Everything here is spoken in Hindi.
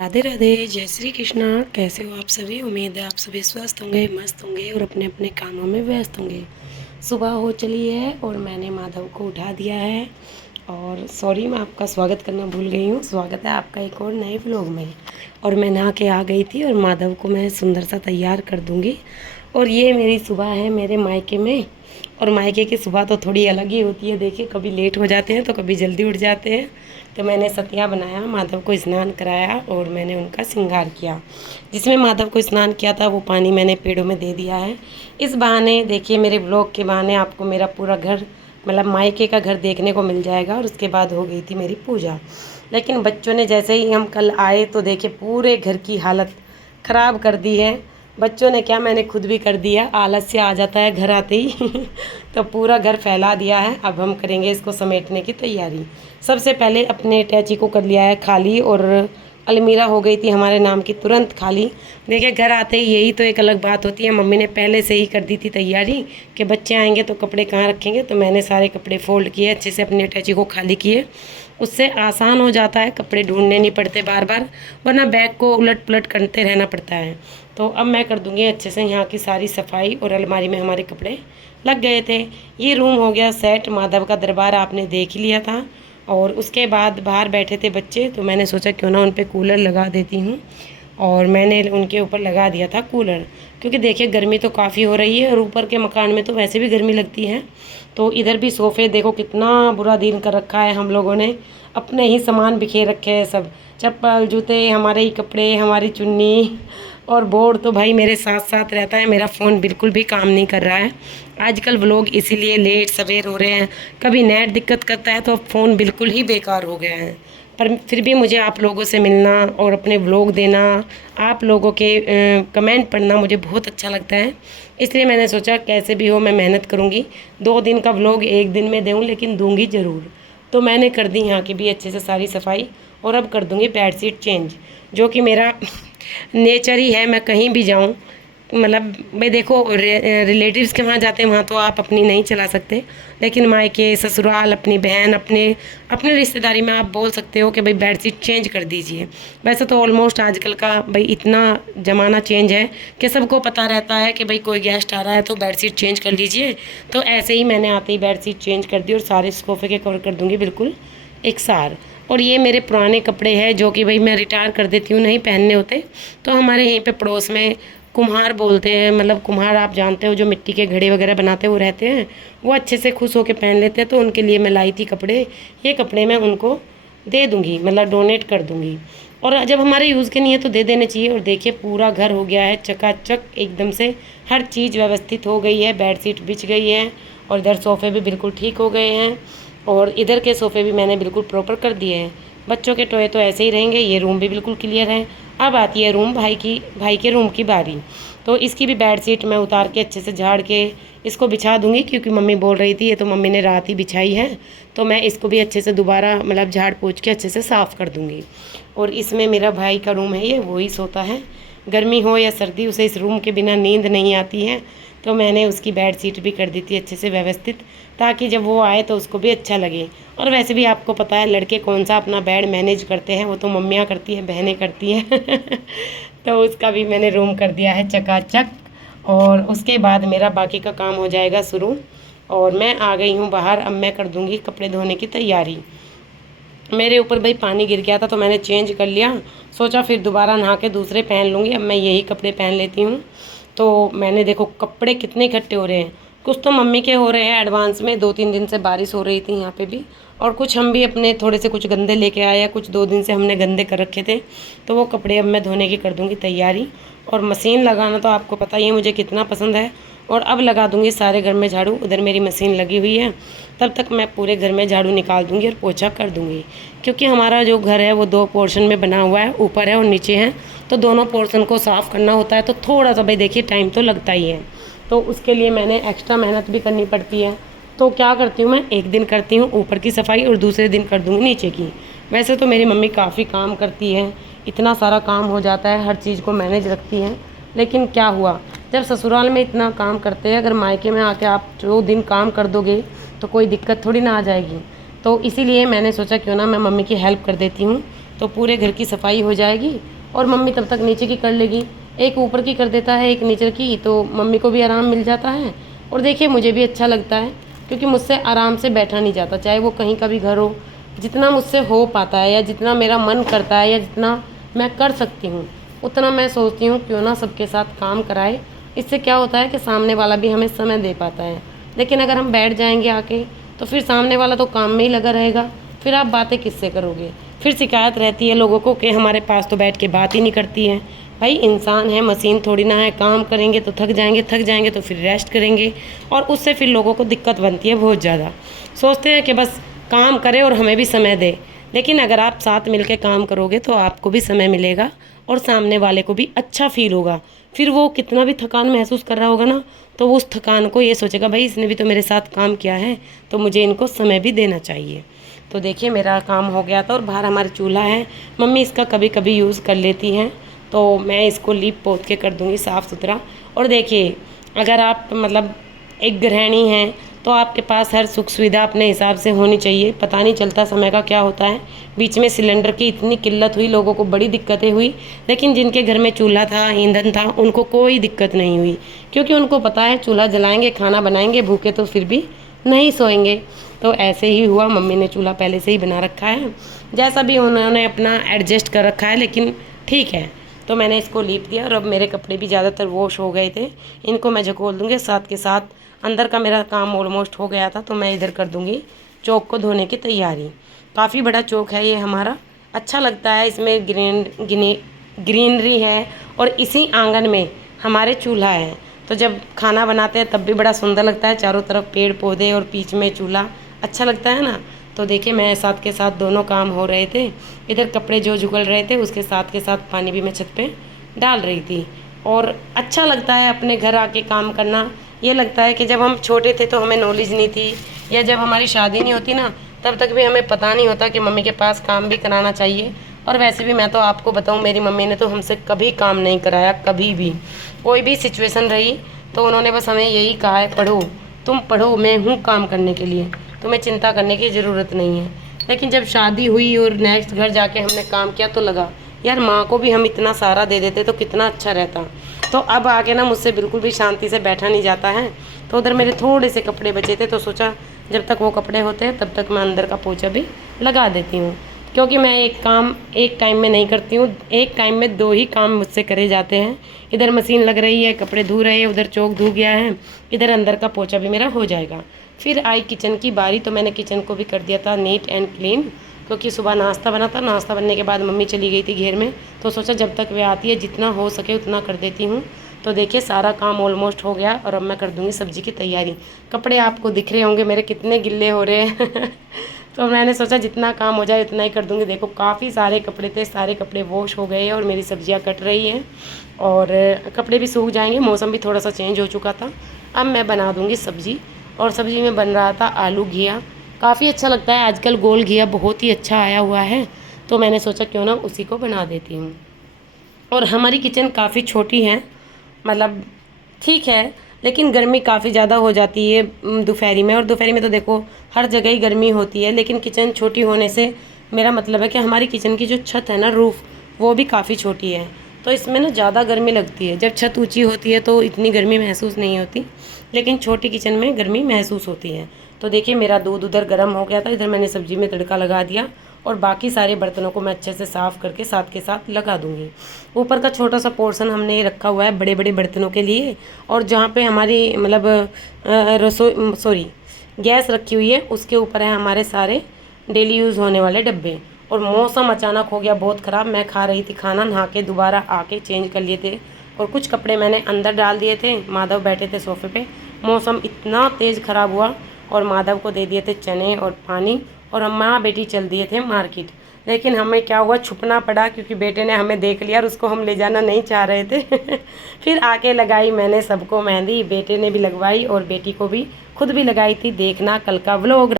राधे राधे, जय श्री कृष्णा। कैसे हो आप सभी? उम्मीद है आप सभी स्वस्थ होंगे, मस्त होंगे और अपने अपने कामों में व्यस्त होंगे। सुबह हो चली है और मैंने माधव को उठा दिया है। और सॉरी, मैं आपका स्वागत करना भूल गई हूँ। स्वागत है आपका एक और नए व्लॉग में। और मैं नहा के आ गई थी और माधव को मैं सुंदर सा तैयार कर दूँगी। और ये मेरी सुबह है मेरे मायके में। और मायके की सुबह तो थोड़ी अलग ही होती है। देखिए, कभी लेट हो जाते हैं तो कभी जल्दी उठ जाते हैं। तो मैंने सतिया बनाया, माधव को स्नान कराया और मैंने उनका श्रृंगार किया। जिसमें माधव को स्नान किया था वो पानी मैंने पेड़ों में दे दिया है। इस बहाने देखिए, मेरे ब्लॉग के बहाने आपको मेरा पूरा घर, मतलब मायके का घर देखने को मिल जाएगा। और उसके बाद हो गई थी मेरी पूजा। लेकिन बच्चों ने जैसे ही हम कल आए तो देखिए पूरे घर की हालत ख़राब कर दी है। बच्चों ने क्या, मैंने खुद भी कर दिया। आलस्य आ जाता है घर आते ही तो पूरा घर फैला दिया है। अब हम करेंगे इसको समेटने की तैयारी। सबसे पहले अपने अटैची को कर लिया है खाली और अलमीरा हो गई थी हमारे नाम की तुरंत खाली। देखिए, घर आते ही यही तो एक अलग बात होती है। मम्मी ने पहले से ही कर दी थी तैयारी कि बच्चे आएंगे तो कपड़े कहाँ रखेंगे। तो मैंने सारे कपड़े फोल्ड किए, अच्छे से अपने अटैची को खाली किए। उससे आसान हो जाता है, कपड़े ढूंढने नहीं पड़ते बार बार, वरना बैग को उलट पुलट करते रहना पड़ता है। तो अब मैं कर दूँगी अच्छे से यहाँ की सारी सफाई। और अलमारी में हमारे कपड़े लग गए थे। ये रूम हो गया सेट। माधव का दरबार आपने देख ही लिया था। और उसके बाद बाहर बैठे थे बच्चे, तो मैंने सोचा क्यों ना उन पर कूलर लगा देती हूँ। और मैंने उनके ऊपर लगा दिया था कूलर, क्योंकि देखिए गर्मी तो काफ़ी हो रही है और ऊपर के मकान में तो वैसे भी गर्मी लगती है। तो इधर भी सोफ़े देखो, कितना बुरा दिन कर रखा है हम लोगों ने। अपने ही सामान बिखेर रखे हैं सब, चप्पल जूते, हमारे ही कपड़े, हमारी चुन्नी। और बोर्ड तो भाई मेरे साथ साथ रहता है। मेरा फ़ोन बिल्कुल भी काम नहीं कर रहा है आजकल। व्लॉग इसीलिए लेट सवेर हो रहे हैं। कभी नेट दिक्कत करता है तो अब फ़ोन बिल्कुल ही बेकार हो गया है। पर फिर भी मुझे आप लोगों से मिलना और अपने व्लॉग देना, आप लोगों के कमेंट पढ़ना मुझे बहुत अच्छा लगता है। इसलिए मैंने सोचा कैसे भी हो मैं मेहनत करूँगी। 2 दिन का व्लॉग एक दिन में दूँ, लेकिन दूँगी ज़रूर। तो मैंने कर दी यहाँ की भी अच्छे से सारी सफाई। और अब कर दूँगी बेडशीट चेंज, जो कि मेरा नेचर ही है। मैं कहीं भी जाऊँ, मतलब भाई देखो, रिलेटिव्स के वहाँ जाते हैं, वहाँ तो आप अपनी नहीं चला सकते। लेकिन मायके, ससुराल, अपनी बहन, अपने अपने रिश्तेदारी में आप बोल सकते हो कि भाई बेडशीट चेंज कर दीजिए। वैसे तो ऑलमोस्ट आजकल का भाई इतना ज़माना चेंज है कि सबको पता रहता है कि भाई कोई गेस्ट आ रहा है तो बेडशीट चेंज कर लीजिए। तो ऐसे ही मैंने आते ही बेडशीट चेंज कर दी और सारे सोफ़े के कवर कर दूँगी बिल्कुल एक सार। और ये मेरे पुराने कपड़े हैं जो कि भाई मैं रिटायर कर देती हूँ, नहीं पहनने होते। तो हमारे यहीं पे पड़ोस में कुम्हार बोलते हैं, मतलब कुम्हार आप जानते हो, जो मिट्टी के घड़े वगैरह बनाते हैं, वो रहते हैं। वो अच्छे से खुश होकर पहन लेते हैं। तो उनके लिए मैं लाई थी कपड़े। ये कपड़े मैं उनको दे दूँगी, मतलब डोनेट कर दूँगी। और जब हमारे यूज़ के नहीं है तो दे देने चाहिए। और देखिए पूरा घर हो गया है चकाचक एकदम से। हर चीज़ व्यवस्थित हो गई है, बेडशीट बिछ गई है और इधर सोफ़े भी बिल्कुल ठीक हो गए हैं। और इधर के सोफ़े भी मैंने बिल्कुल प्रॉपर कर दिए हैं। बच्चों के टॉय तो ऐसे ही रहेंगे। ये रूम भी बिल्कुल क्लियर है। अब आती है रूम भाई के रूम की बारी। तो इसकी भी बेडशीट मैं उतार के अच्छे से झाड़ के इसको बिछा दूंगी, क्योंकि मम्मी बोल रही थी, ये तो मम्मी ने रात ही बिछाई है। तो मैं इसको भी अच्छे से दोबारा मतलब झाड़ पोंछ के अच्छे से साफ़ कर दूंगी। और इसमें मेरा भाई का रूम है, ये वही सोता है। गर्मी हो या सर्दी, उसे इस रूम के बिना नींद नहीं आती है। तो मैंने उसकी बेडशीट भी कर दी थी अच्छे से व्यवस्थित, ताकि जब वो आए तो उसको भी अच्छा लगे। और वैसे भी आपको पता है लड़के कौन सा अपना बेड मैनेज करते हैं, वो तो मम्मियाँ करती हैं, बहनें करती हैं तो उसका भी मैंने रूम कर दिया है चकाचक। और उसके बाद मेरा बाकी का काम हो जाएगा शुरू। और मैं आ गई हूँ बाहर। अब मैं कर दूँगी कपड़े धोने की तैयारी। मेरे ऊपर भाई पानी गिर गया था तो मैंने चेंज कर लिया। सोचा फिर दोबारा नहा के दूसरे पहन लूँगी। अब मैं यही कपड़े पहन लेती हूँ। तो मैंने देखो कपड़े कितने इकट्ठे हो रहे हैं। कुछ तो मम्मी के हो रहे हैं एडवांस में, 2-3 दिन से बारिश हो रही थी यहाँ पे भी। और कुछ हम भी अपने थोड़े से कुछ गंदे लेके आए हैं, कुछ 2 दिन से हमने गंदे कर रखे थे। तो वो कपड़े अब मैं धोने की कर दूँगी तैयारी। और मशीन लगाना तो आपको पता ही है मुझे कितना पसंद है। और अब लगा दूँगी सारे घर में झाड़ू। उधर मेरी मशीन लगी हुई है, तब तक मैं पूरे घर में झाड़ू निकाल दूँगी और पोछा कर दूँगी। क्योंकि हमारा जो घर है वो 2 पोर्शन में बना हुआ है, ऊपर है और नीचे है। तो दोनों पोर्शन को साफ़ करना होता है, तो थोड़ा सा भाई देखिए टाइम तो लगता ही है। तो उसके लिए मैंने एक्स्ट्रा मेहनत भी करनी पड़ती है। तो क्या करती हूँ मैं, एक दिन करती हूँ ऊपर की सफाई और दूसरे दिन कर दूँगी नीचे की। वैसे तो मेरी मम्मी काफ़ी काम करती है, इतना सारा काम हो जाता है, हर चीज़ को मैनेज रखती हैं। लेकिन क्या हुआ, जब ससुराल में इतना काम करते हैं, अगर मायके में आके आप 2 दिन काम कर दोगे तो कोई दिक्कत थोड़ी ना आ जाएगी। तो इसीलिए मैंने सोचा क्यों ना मैं मम्मी की हेल्प कर देती हूँ। तो पूरे घर की सफाई हो जाएगी और मम्मी तब तक नीचे की कर लेगी। एक ऊपर की कर देता है, एक नीचे की, तो मम्मी को भी आराम मिल जाता है और देखिए मुझे भी अच्छा लगता है, क्योंकि मुझसे आराम से बैठा नहीं जाता, चाहे वो कहीं का भी घर हो। जितना मुझसे हो पाता है या जितना मेरा मन करता है या जितना मैं कर सकती हूँ, उतना मैं सोचती हूँ क्यों ना सबके साथ काम कराए। इससे क्या होता है कि सामने वाला भी हमें समय दे पाता है। लेकिन अगर हम बैठ जाएंगे आके, तो फिर सामने वाला तो काम में ही लगा रहेगा, फिर आप बातें किससे करोगे। फिर शिकायत रहती है लोगों को कि हमारे पास तो बैठ के बात ही नहीं करती है। भाई इंसान है, मशीन थोड़ी ना है। काम करेंगे तो थक जाएंगे तो फिर रेस्ट करेंगे, और उससे फिर लोगों को दिक्कत बनती है बहुत ज़्यादा। सोचते हैं कि बस काम करे और हमें भी समय दे, लेकिन अगर आप साथ मिलकर काम करोगे तो आपको भी समय मिलेगा और सामने वाले को भी अच्छा फील होगा। फिर वो कितना भी थकान महसूस कर रहा होगा ना, तो वो उस थकान को ये सोचेगा भाई इसने भी तो मेरे साथ काम किया है, तो मुझे इनको समय भी देना चाहिए। तो देखिए मेरा काम हो गया था और बाहर हमारा चूल्हा है, मम्मी इसका कभी कभी यूज़ कर लेती हैं, तो मैं इसको लीप पोत के कर दूँगी साफ़ सुथरा। और देखिए अगर आप मतलब एक गृहिणी हैं तो आपके पास हर सुख सुविधा अपने हिसाब से होनी चाहिए। पता नहीं चलता समय का क्या होता है। बीच में सिलेंडर की इतनी किल्लत हुई, लोगों को बड़ी दिक्कतें हुई, लेकिन जिनके घर में चूल्हा था, ईंधन था, उनको कोई दिक्कत नहीं हुई, क्योंकि उनको पता है चूल्हा जलाएंगे, खाना बनाएंगे, भूखे तो फिर भी नहीं सोएंगे। तो ऐसे ही हुआ, मम्मी ने चूल्हा पहले से ही बना रखा है, जैसा भी उन्होंने अपना एडजस्ट कर रखा है, लेकिन ठीक है। तो मैंने इसको लीप दिया और अब मेरे कपड़े भी ज़्यादातर वॉश हो गए थे, इनको मैं झकोल दूँगी। साथ के साथ अंदर का मेरा काम ऑलमोस्ट हो गया था, तो मैं इधर कर दूँगी चौक को धोने की तैयारी। काफ़ी बड़ा चौक है ये हमारा, अच्छा लगता है, इसमें ग्रीनरी है और इसी आंगन में हमारे चूल्हा है। तो जब खाना बनाते हैं तब भी बड़ा सुंदर लगता है, चारों तरफ पेड़ पौधे और बीच में चूल्हा, अच्छा लगता है ना। तो देखिए मैं साथ के साथ दोनों काम हो रहे थे, इधर कपड़े जो झुकल रहे थे उसके साथ के साथ पानी भी मैं छत पे डाल रही थी। और अच्छा लगता है अपने घर आके काम करना। ये लगता है कि जब हम छोटे थे तो हमें नॉलेज नहीं थी, या जब हमारी शादी नहीं होती ना तब तक भी हमें पता नहीं होता कि मम्मी के पास काम भी कराना चाहिए। और वैसे भी मैं तो आपको बताऊं, मेरी मम्मी ने तो हमसे कभी काम नहीं कराया, कभी भी। कोई भी सिचुएशन रही तो उन्होंने बस हमें यही कहा है, पढ़ो, तुम पढ़ो, मैं हूँ काम करने के लिए, तुम्हें चिंता करने की ज़रूरत नहीं है। लेकिन जब शादी हुई और नेक्स्ट घर जाके हमने काम किया तो लगा यार माँ को भी हम इतना सारा दे देते तो कितना अच्छा रहता। तो अब आके ना मुझसे बिल्कुल भी शांति से बैठा नहीं जाता है। तो उधर मेरे थोड़े से कपड़े बचे थे, तो सोचा जब तक वो कपड़े होते हैं तब तक मैं अंदर का पोछा भी लगा देती हूँ, क्योंकि मैं एक काम एक टाइम में नहीं करती हूँ, एक टाइम में दो ही काम मुझसे करे जाते हैं। इधर मशीन लग रही है, कपड़े धो रहे हैं, उधर चौक धो गया है, इधर अंदर का पोछा भी मेरा हो जाएगा। फिर आई किचन की बारी, तो मैंने किचन को भी कर दिया था नीट एंड क्लीन, क्योंकि सुबह नाश्ता बना था। नाश्ता बनने के बाद मम्मी चली गई थी घेर में, तो सोचा जब तक वे आती है जितना हो सके उतना कर देती हूँ। तो देखिए सारा काम ऑलमोस्ट हो गया और अब मैं कर दूँगी सब्ज़ी की तैयारी। कपड़े आपको दिख रहे होंगे मेरे कितने गिल्ले हो रहे हैं तो मैंने सोचा जितना काम हो जाए उतना ही कर दूँगी। देखो काफ़ी सारे कपड़े थे, सारे कपड़े वॉश हो गए और मेरी सब्जियाँ कट रही हैं और कपड़े भी सूख जाएंगे। मौसम भी थोड़ा सा चेंज हो चुका था। अब मैं बना दूँगी सब्ज़ी, और सब्ज़ी में बन रहा था आलू घिया। काफ़ी अच्छा लगता है, आजकल गोल घिया बहुत ही अच्छा आया हुआ है, तो मैंने सोचा क्यों ना उसी को बना देती हूँ। और हमारी किचन काफ़ी छोटी है, मतलब ठीक है, लेकिन गर्मी काफ़ी ज़्यादा हो जाती है दोपहरी में, और दोपहरी में तो देखो हर जगह ही गर्मी होती है। लेकिन किचन छोटी होने से मेरा मतलब है कि हमारी किचन की जो छत है ना, रूफ़, वो भी काफ़ी छोटी है, तो इसमें ना ज़्यादा गर्मी लगती है। जब छत ऊंची होती है तो इतनी गर्मी महसूस नहीं होती, लेकिन छोटी किचन में गर्मी महसूस होती है। तो देखिए मेरा दूध उधर गर्म हो गया था, इधर मैंने सब्ज़ी में तड़का लगा दिया और बाकी सारे बर्तनों को मैं अच्छे से साफ़ करके साथ के साथ लगा दूँगी। ऊपर का छोटा सा पोर्शन हमने ये रखा हुआ है बड़े बड़े बर्तनों के लिए, और जहाँ पे हमारी मतलब गैस रखी हुई है उसके ऊपर है हमारे सारे डेली यूज़ होने वाले डब्बे। और मौसम अचानक हो गया बहुत ख़राब, मैं खा रही थी खाना, नहा के दोबारा आके चेंज कर लिए थे और कुछ कपड़े मैंने अंदर डाल दिए थे। माधव बैठे थे सोफ़े पे, मौसम इतना तेज़ ख़राब हुआ और माधव को दे दिए थे चने और पानी, और हम माँ बेटी चल दिए थे मार्केट। लेकिन हमें क्या हुआ, छुपना पड़ा, क्योंकि बेटे ने हमें देख लिया और उसको हम ले जाना नहीं चाह रहे थे फिर आके लगाई मैंने सबको मेहंदी, बेटे ने भी लगवाई और बेटी को भी खुद भी लगाई थी। देखना कल का व्लॉग।